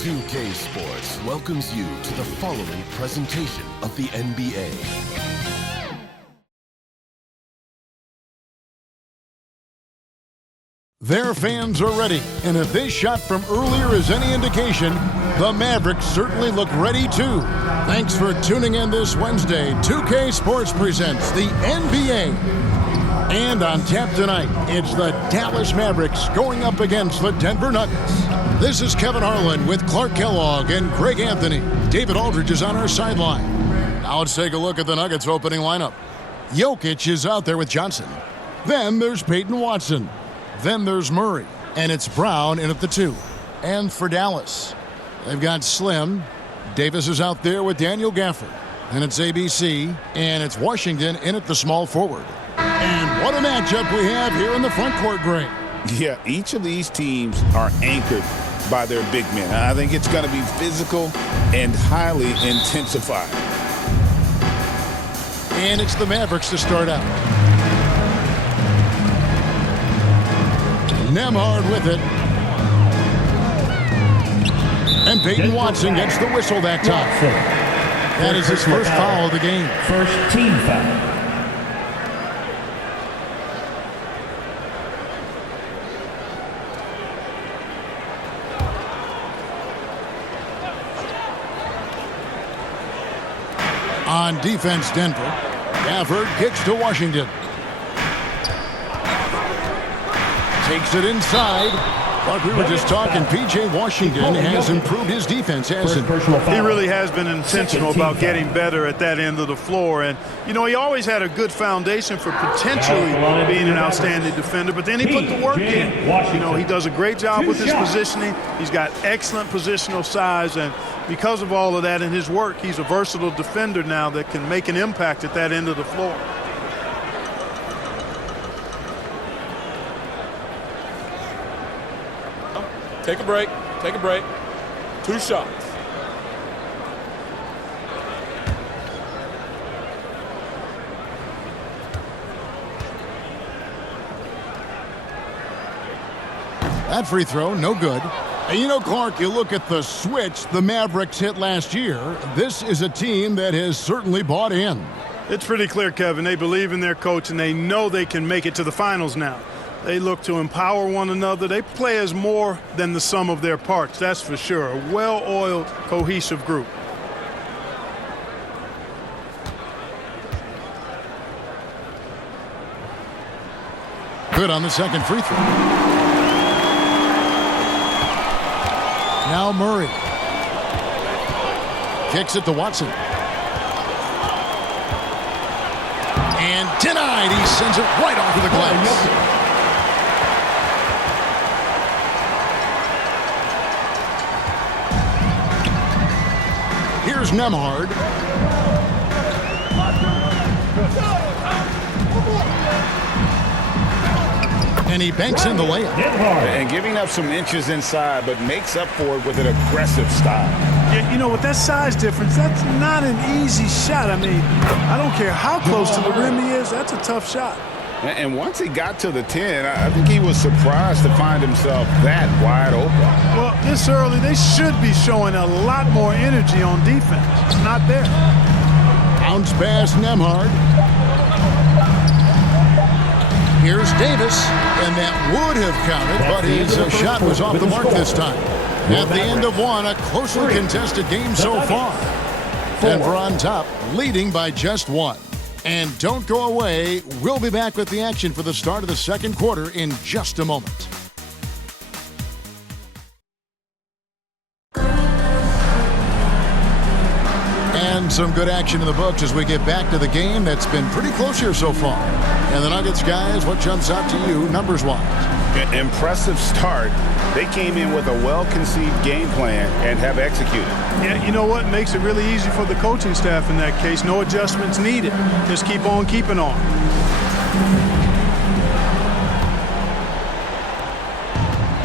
2K Sports welcomes you to the following presentation of the NBA. Their fans are ready, and if this shot from earlier is any indication, the Mavericks certainly look ready too. Thanks for tuning in this Wednesday. 2K Sports presents the NBA. And on tap tonight, it's the Dallas Mavericks going up against the Denver Nuggets. This is Kevin Harlan with Clark Kellogg and Greg Anthony. David Aldridge is on our sideline. Now let's take a look at the Nuggets opening lineup. Jokic is out there with Johnson. Then there's Peyton Watson. Then there's Murray, and it's Brown in at the 2. And for Dallas, they've got Slim. Davis is out there with Daniel Gafford. And it's ABC, and it's Washington in at the small forward. And what a matchup we have here in the front court, Greg. Yeah, each of these teams are anchored by their big men. I think it's going to be physical and highly intensified. And it's the Mavericks to start out. Nembhard with it. And Peyton Watson gets the whistle that time. That is his first foul of the game. First team foul. On defense, Denver. Gafford kicks to Washington. Takes it inside. Like we were just talking, P.J. Washington has improved his defense, hasn't he? He really has been intentional about getting better at that end of the floor. And, you know, he always had a good foundation for potentially being an outstanding defender, but then he put the work in. You know, he does a great job with his positioning. He's got excellent positional size, and because of all of that and his work, he's a versatile defender now that can make an impact at that end of the floor. Take a break. Take a break. 2 shots. That free throw, no good. And you know, Clark, you look at the switch the Mavericks hit last year. This is a team that has certainly bought in. It's pretty clear, Kevin. They believe in their coach, and they know they can make it to the finals now. They look to empower one another. They play as more than the sum of their parts, that's for sure. A well-oiled, cohesive group. Good on the second free throw. Now Murray. Kicks it to Watson. And denied. He sends it right off the glass. Here's Nembhard. And he banks in the layup. And giving up some inches inside, but makes up for it with an aggressive style. Yeah, you know, with that size difference, that's not an easy shot. I mean, I don't care how close to the rim he is, that's a tough shot. And once he got to the 10, I think he was surprised to find himself that wide open. Well, this early, they should be showing a lot more energy on defense. It's not there. Bounce pass, Nembhard. Here's Davis, and that would have counted, but his shot was off the mark this time. At the end of one, a closely contested game so far. Denver on top, leading by just 1. And don't go away. We'll be back with the action for the start of the second quarter in just a moment. And some good action in the books as we get back to the game that's been pretty close here so far. And the Nuggets, guys, what jumps out to you numbers-wise? Impressive start. They came in with a well-conceived game plan and have executed. Yeah, you know what? Makes it really easy for the coaching staff in that case. No adjustments needed. Just keep on keeping on.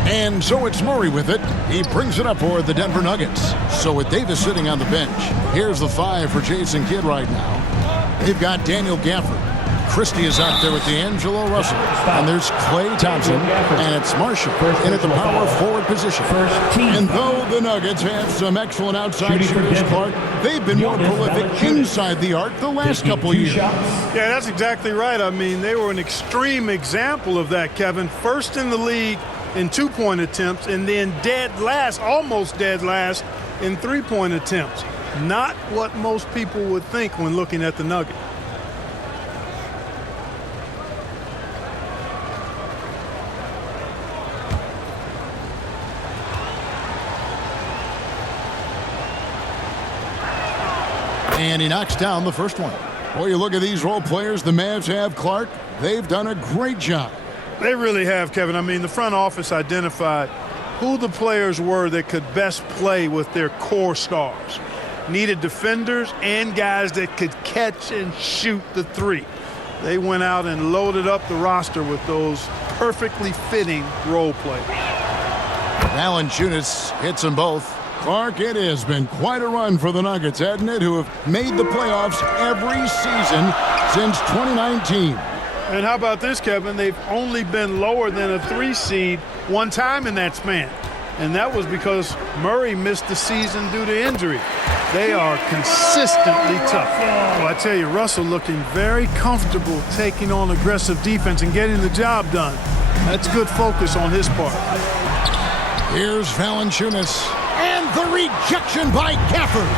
And so it's Murray with it. He brings it up for the Denver Nuggets. So with Davis sitting on the bench, here's the 5 for Jason Kidd right now. They've got Daniel Gafford. Christie is out there with D'Angelo Russell. And there's Klay Thompson. And it's Marshall in at the power forward position. And though the Nuggets have some excellent outside shooters, Clark, they've been more prolific inside the arc the last couple of years. Yeah, that's exactly right. I mean, they were an extreme example of that, Kevin. First in the league in two-point attempts, and then dead last, almost dead last, in three-point attempts. Not what most people would think when looking at the Nuggets. And he knocks down the first one. Well, you look at these role players the Mavs have, Clark. They've done a great job. They really have, Kevin. I mean, the front office identified who the players were that could best play with their core stars. Needed defenders and guys that could catch and shoot the three. They went out and loaded up the roster with those perfectly fitting role players. Valanciunas hits them both. Clark, it has been quite a run for the Nuggets, hasn't it, who have made the playoffs every season since 2019. And how about this, Kevin? They've only been lower than a 3 seed one time in that span. And that was because Murray missed the season due to injury. They are consistently tough. Well, I tell you, Russell looking very comfortable taking on aggressive defense and getting the job done. That's good focus on his part. Here's Valanciunas. And the rejection by Gafford.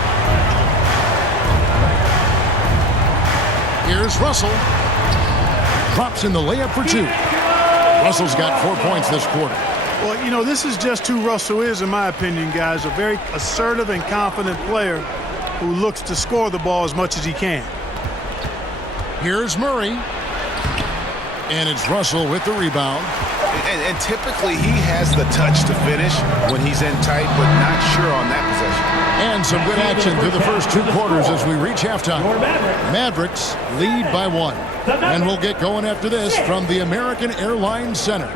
Here's Russell. Drops in the layup for 2. Russell's got 4 points this quarter. Well, you know, this is just who Russell is, in my opinion, guys. A very assertive and confident player who looks to score the ball as much as he can. Here's Murray. And it's Russell with the rebound. And typically he has the touch to finish when he's in tight, but not sure on that possession. And some good action through the first 2 quarters as we reach halftime. Mavericks lead by 1. And we'll get going after this from the American Airlines Center.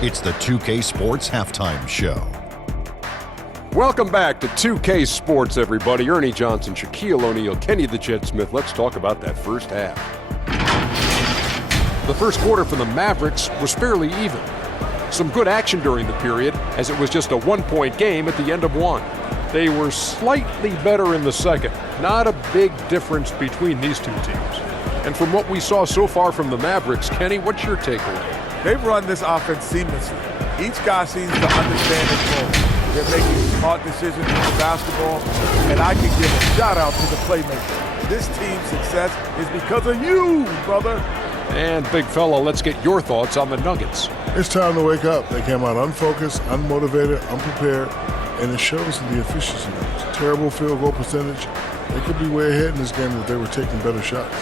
It's the 2K Sports Halftime Show. Welcome back to 2K Sports, everybody. Ernie Johnson, Shaquille O'Neal, Kenny the Jet Smith. Let's talk about that first half. The first quarter for the Mavericks was fairly even. Some good action during the period, as it was just a 1-point game at the end of 1. They were slightly better in the second. Not a big difference between these two teams. And from what we saw so far from the Mavericks, Kenny, what's your takeaway? They've run this offense seamlessly. Each guy seems to understand his role. They're making smart decisions with the basketball, and I can give a shout-out to the playmaker. This team's success is because of you, brother. And big fella, let's get your thoughts on the Nuggets. It's time to wake up. They came out unfocused, unmotivated, unprepared, and it shows in the efficiency numbers. Terrible field goal percentage. They could be way ahead in this game if they were taking better shots.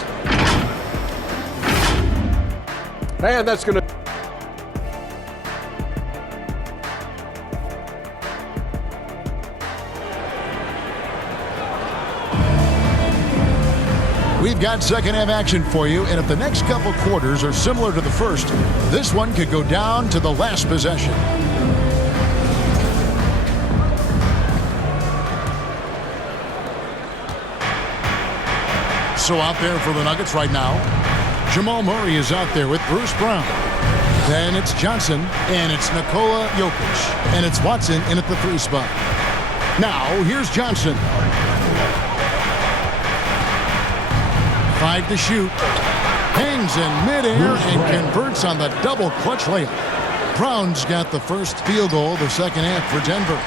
And that's going to... We've got second half action for you, and if the next couple quarters are similar to the first, this one could go down to the last possession. So out there for the Nuggets right now, Jamal Murray is out there with Bruce Brown. Then it's Johnson, and it's Nikola Jokic, and it's Watson in at the 3 spot. Now, here's Johnson. 5 to shoot. Hangs in midair and converts on the double clutch layup. Brown's got the first field goal of the second half for Denver.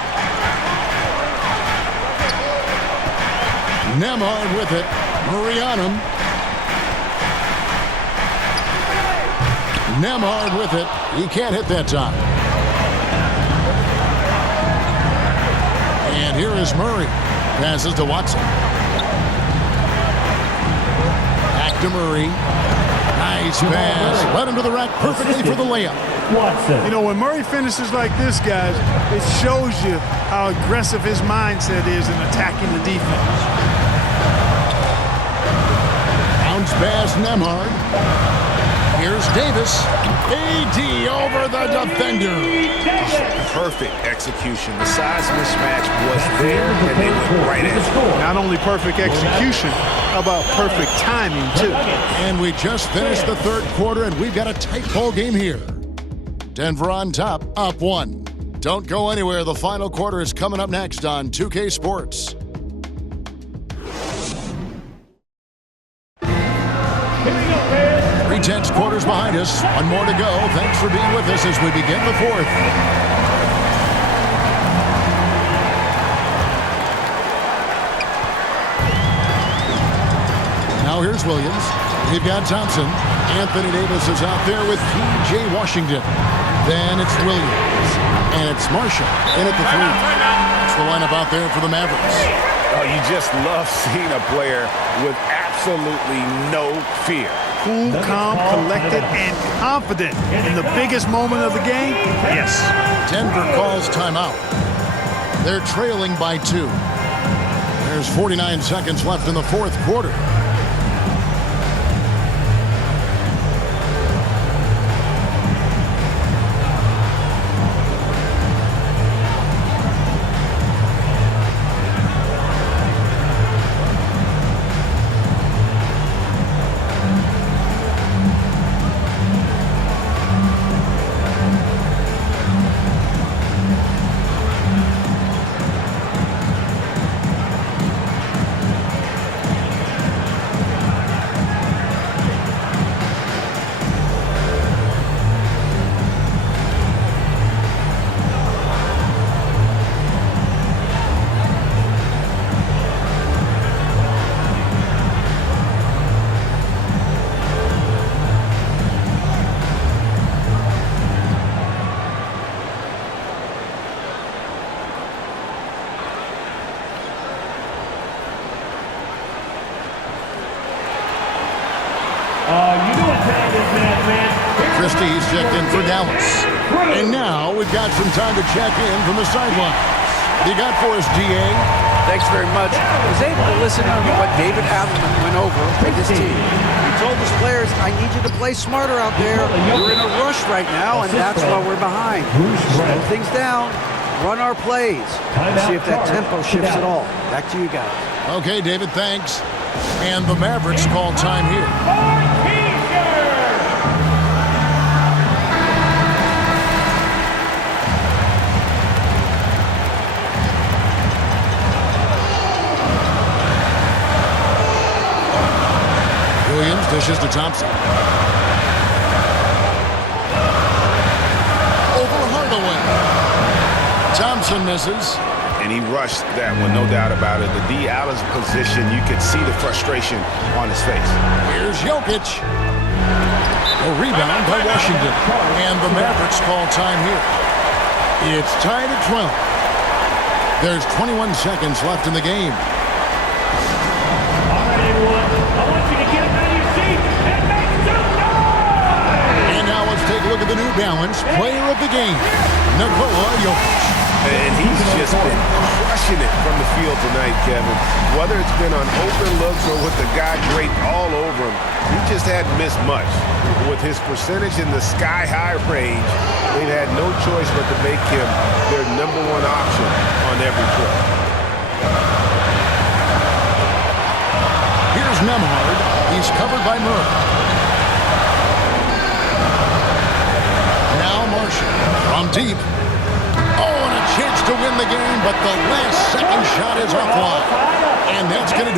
Nembhard with it. Murray on him. Nembhard with it. He can't hit that time. And here is Murray. Passes to Watson. Back to Murray. Nice pass. Led him to the rack perfectly for the layup. Watson. You know, when Murray finishes like this, guys, it shows you how aggressive his mindset is in attacking the defense. Bounce pass, Nembhard. Here's Davis. AD over the defender. Perfect execution. The size mismatch was there, and they went right at it. Not only perfect execution, how about perfect timing, too? And we just finished the third quarter, and we've got a tight ball game here. Denver on top, up 1. Don't go anywhere. The final quarter is coming up next on 2K Sports. Three tenths quarters behind us. One more to go. Thanks for being with us as we begin the fourth. Now here's Williams. We've got Thompson. Anthony Davis is out there with P.J. Washington. Then it's Williams. And it's Marshall in at the 3. That's the lineup out there for the Mavericks. Oh, you just love seeing a player with absolutely no fear. Cool, calm, collected, and confident in the biggest moment of the game? Yes. Denver calls timeout. They're trailing by 2. There's 49 seconds left in the fourth quarter. Christie's checked in for Dallas. And now we've got some time to check in from the sidelines. What do you got for us, DA? Thanks very much. I was able to listen to what David Allen went over with his team. He told his players, I need you to play smarter out there. We're in a rush right now, and that's why we're behind. Slow things down, run our plays, and see if that tempo shifts at all. Back to you guys. Okay, David, thanks. And the Mavericks call time here. Williams dishes to Thompson. Over Hardaway. Thompson misses. And he rushed that one, no doubt about it. The D. Allen's position, you could see the frustration on his face. Here's Jokic. A rebound by Washington. And the Mavericks call time here. It's tied at 12. There's 21 seconds left in the game. All right, everyone. I want you to get out of your seat and make some noise! And now let's take a look at the New Balance player of the game, Nikola Jokic. And he's just been crushing it from the field tonight, Kevin. Whether it's been on open looks or with the guy draped all over him, he just hadn't missed much. With his percentage in the sky-high range, they've had no choice but to make him their #1 option on every play. Here's Nembhard. He's covered by Murray. Now Marshall from deep. Oh, and a chance to win the game, but the last second shot is offline. And that's going to do